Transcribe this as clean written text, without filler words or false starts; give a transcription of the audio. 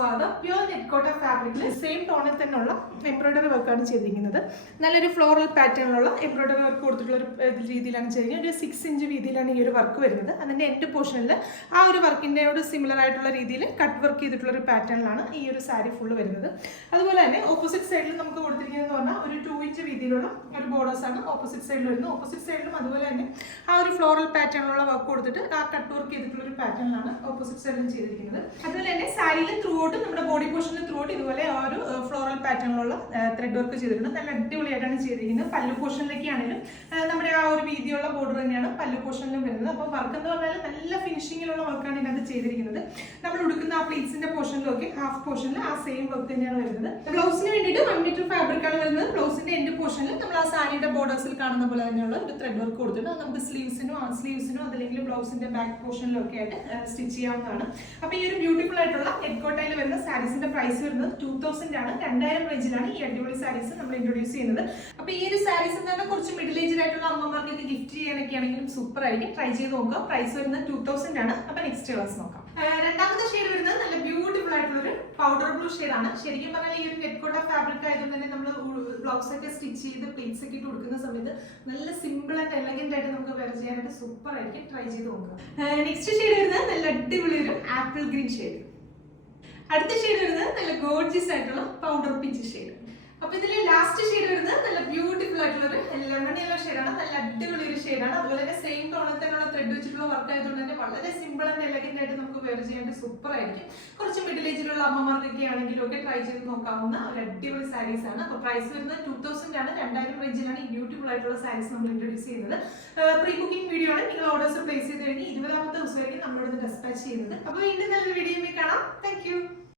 സ്വാഗതം. പ്യൂർ നെറ്റ്കോട്ട ഫാബ്രിക്കിൽ സെയിം ടോണിൽ തന്നെയുള്ള എംബ്രോയിഡറി വർക്കാണ് ചെയ്തിരിക്കുന്നത്. നല്ലൊരു ഫ്ലോറൽ പാറ്റേണിലുള്ള എംബ്രോയിഡറി വർക്ക് കൊടുത്തിട്ടുള്ള ഒരു രീതിയിലാണ് ചെയ്തിരിക്കുന്നത്. ഒരു 6 ഇഞ്ച് വീതിയിലാണ് ഈ ഒരു വർക്ക് വരുന്നത്. അതിൻ്റെ എൻഡ് പോർഷനിൽ ആ ഒരു വർക്കിൻ്റെ സിമിലർ ആയിട്ടുള്ള രീതിയിൽ കട്ട് വർക്ക് ചെയ്തിട്ടുള്ള ഒരു പാറ്റേണിലാണ് ഈ ഒരു സാരി ഫുള്ള് വരുന്നത്. അതുപോലെ തന്നെ ഓപ്പോസിറ്റ് സൈഡിൽ നമുക്ക് കൊടുത്തിരിക്കുന്നതെന്ന് പറഞ്ഞാൽ ഒരു 2 ഇഞ്ച് വീതിയിലുള്ള ഒരു ബോർഡേഴ്സാണ് ഓപ്പോസിറ്റ് സൈഡിൽ വരുന്നത്. ഓപ്പോസിറ്റ് സൈഡിലും അതുപോലെ തന്നെ ആ ഒരു ഫ്ലോറൽ പാറ്റേണിലുള്ള വർക്ക് കൊടുത്തിട്ട് ആ കട്ട് വർക്ക് ചെയ്തിട്ടുള്ള ഒരു പാറ്റേണിലാണ് ഓപ്പോസിറ്റ് സൈഡിലും ചെയ്തിരിക്കുന്നത്. അതുപോലെ തന്നെ സാരിയിൽ ത്രൂ ഔട്ട് നമ്മുടെ ബോഡി പോർഷനിൽ ത്രൂ ഔട്ട് ഇതുപോലെ ആ ഒരു ഫ്ലോറൽ പാറ്റേണിലുള്ള ത്രെഡ് വർക്ക് ചെയ്തിട്ടുണ്ട്. നല്ല അടിപൊളിയായിട്ടാണ് ചെയ്തിരിക്കുന്നത്. പല്ലു പോർഷനിലേക്കാണെങ്കിലും നമ്മുടെ ആ ഒരു വീതിയുള്ള ബോർഡർ തന്നെയാണ് പല്ലു പോർഷനിലും വരുന്നത്. അപ്പോൾ വർക്ക് എന്ന് പറഞ്ഞാൽ നല്ല ഫിനിഷിങ്ങിലുള്ള വർക്കാണ് ഇതിനകത്ത് ചെയ്തിരിക്കുന്നത്. നമ്മൾ ഉടുക്കുന്ന ആ പ്ലീറ്റ്സിന്റെ പോർഷനിലൊക്കെ ഹാഫ് പോർഷനിൽ ആ സെയിം വർക്ക് തന്നെയാണ് വരുന്നത്. ബ്ലൗസിന് വേണ്ടിയിട്ട് 1 മീറ്റർ ഫാബ്രിക് ആണ് വരുന്നത്. ബ്ലൗസിന്റെ എൻഡ് പോർഷനിൽ നമ്മൾ ആ സാരിയുടെ ബോർഡേഴ്സിൽ കാണുന്ന പോലെ തന്നെയുള്ള ഒരു ത്രെഡ് വർക്ക് കൊടുത്തിട്ട് നമുക്ക് സ്ലീവ്സിനോ അതല്ലെങ്കിൽ ബ്ലൗസിന്റെ ബാക്ക് പോർഷനിലോ ഒക്കെ ആയിട്ട് സ്റ്റിച്ച് ചെയ്യാവുന്നതാണ്. അപ്പോൾ ഈ ഒരു ബ്യൂട്ടിഫുൾ ആയിട്ടുള്ള നെറ്റ്കോട്ടയിൽ വരുന്ന സാരീസിന്റെ പ്രൈസ് വരുന്നത് 2000 ആണ്. 2000 റേഞ്ചിലാണ് ഈ അടിപൊളി സാരീസ് നമ്മൾ ഇൻട്രൊഡ്യൂസ് ചെയ്യുന്നത്. അപ്പോൾ ഈ ഒരു സാരീസ് തന്നെ കുറച്ച് മിഡിൽ ഏജ്ഡ് ആയിട്ടുള്ള അമ്മമാർക്ക് ഗിഫ്റ്റ് ചെയ്യാനൊക്കെ ആണെങ്കിലും സൂപ്പർ ആയിരിക്കും. ട്രൈ ചെയ്ത് നോക്കാം. പ്രൈസ് വരുന്നത് 2000 ആണ്. അപ്പോൾ നെക്സ്റ്റ് കളേഴ്സ് നോക്കാം. രണ്ടാമത്തെ ഷെയ്ഡ് വരുന്നത് നല്ല ബ്യൂട്ടിഫുൾ ആയിട്ടുള്ള ഒരു പൗഡർ ബ്ലൂ ഷെയ്ഡാണ്. ശരിക്കും പറഞ്ഞാൽ ഈ ഒരു നെറ്റ്കോട്ട ഫാബ്രിക് ആയതുകൊണ്ട് തന്നെ നമ്മൾ ബ്ലൗസ് ഒക്കെ സ്റ്റിച്ച് ചെയ്ത് പ്ലീറ്റ്സ് ഒക്കെ ഇട്ട് കൊടുക്കുന്ന സമയത്ത് നല്ല സിമ്പിൾ ആൻഡ് എലഗന്റ് ആയിട്ട് നമുക്ക് വെയർ ചെയ്യാനായിട്ട് സൂപ്പർ ആയിരിക്കും. ട്രൈ ചെയ്ത് നോക്കാം. നെക്സ്റ്റ് ഷെയ്ഡ് വരുന്നത് നല്ല അടിപൊളി ഒരു ആപ്പിൾ ഗ്രീൻ ഷെയ്ഡ്. അടുത്ത ഷെയ്ഡ് വരുന്നത് നല്ല ഗോർജിയസ് ആയിട്ടുള്ള പൗഡർ പിങ്ക് ഷെയ്ഡ്. അപ്പൊ ഇതിലെ ലാസ്റ്റ് ഷെയ്ഡ് വരുന്നത് നല്ല ബ്യൂട്ടിഫുൾ ആയിട്ടുള്ള ഒരു ലെമൺ യെല്ലോ ഷെയ്ഡാണ്. നല്ല അടിപൊളി ഒരു ഷെയ്ഡാണ്. അതുപോലെ തന്നെ സെയിം ടോണിൽ തന്നെയുള്ള ത്രെഡ് വെച്ചിട്ടുള്ള വർക്ക് ആയതുകൊണ്ട് തന്നെ വളരെ സിമ്പിൾ ആൻഡ് എലഗന്റ് ആയിട്ട് നമുക്ക് വെയർ ചെയ്യാനായിട്ട് സൂപ്പർ ആയിരിക്കും. കുറച്ച് മിഡിൽ ഏജിലുള്ള അമ്മമാർക്കൊക്കെ ആണെങ്കിലും ഒക്കെ ട്രൈ ചെയ്ത് നോക്കാവുന്ന ഒരു അടിപൊളി സാരീസ് ആണ്. അപ്പോൾ പ്രൈസ് വരുന്നത് 2000 ആണ്. 2000 റേഞ്ചിലാണ് ഈ ബ്യൂട്ടിഫുൾ ആയിട്ടുള്ള സാരീസ് നമ്മൾ ഇൻട്രൊഡ്യൂസ് ചെയ്യുന്നത്. പ്രീ ബുക്കിംഗ് വീഡിയോ ആണ്. നിങ്ങൾ ഓർഡേഴ്സ് പ്ലേസ് ചെയ്ത് കഴിഞ്ഞ് 20ാമത്തെ ദിവസമായിരിക്കും നമ്മളിവിടെ ഡെസ്പാച്ച് ചെയ്യുന്നത്. അപ്പോൾ വീണ്ടും നല്ലൊരു വീഡിയോയിൽ കാണാം. Thank you.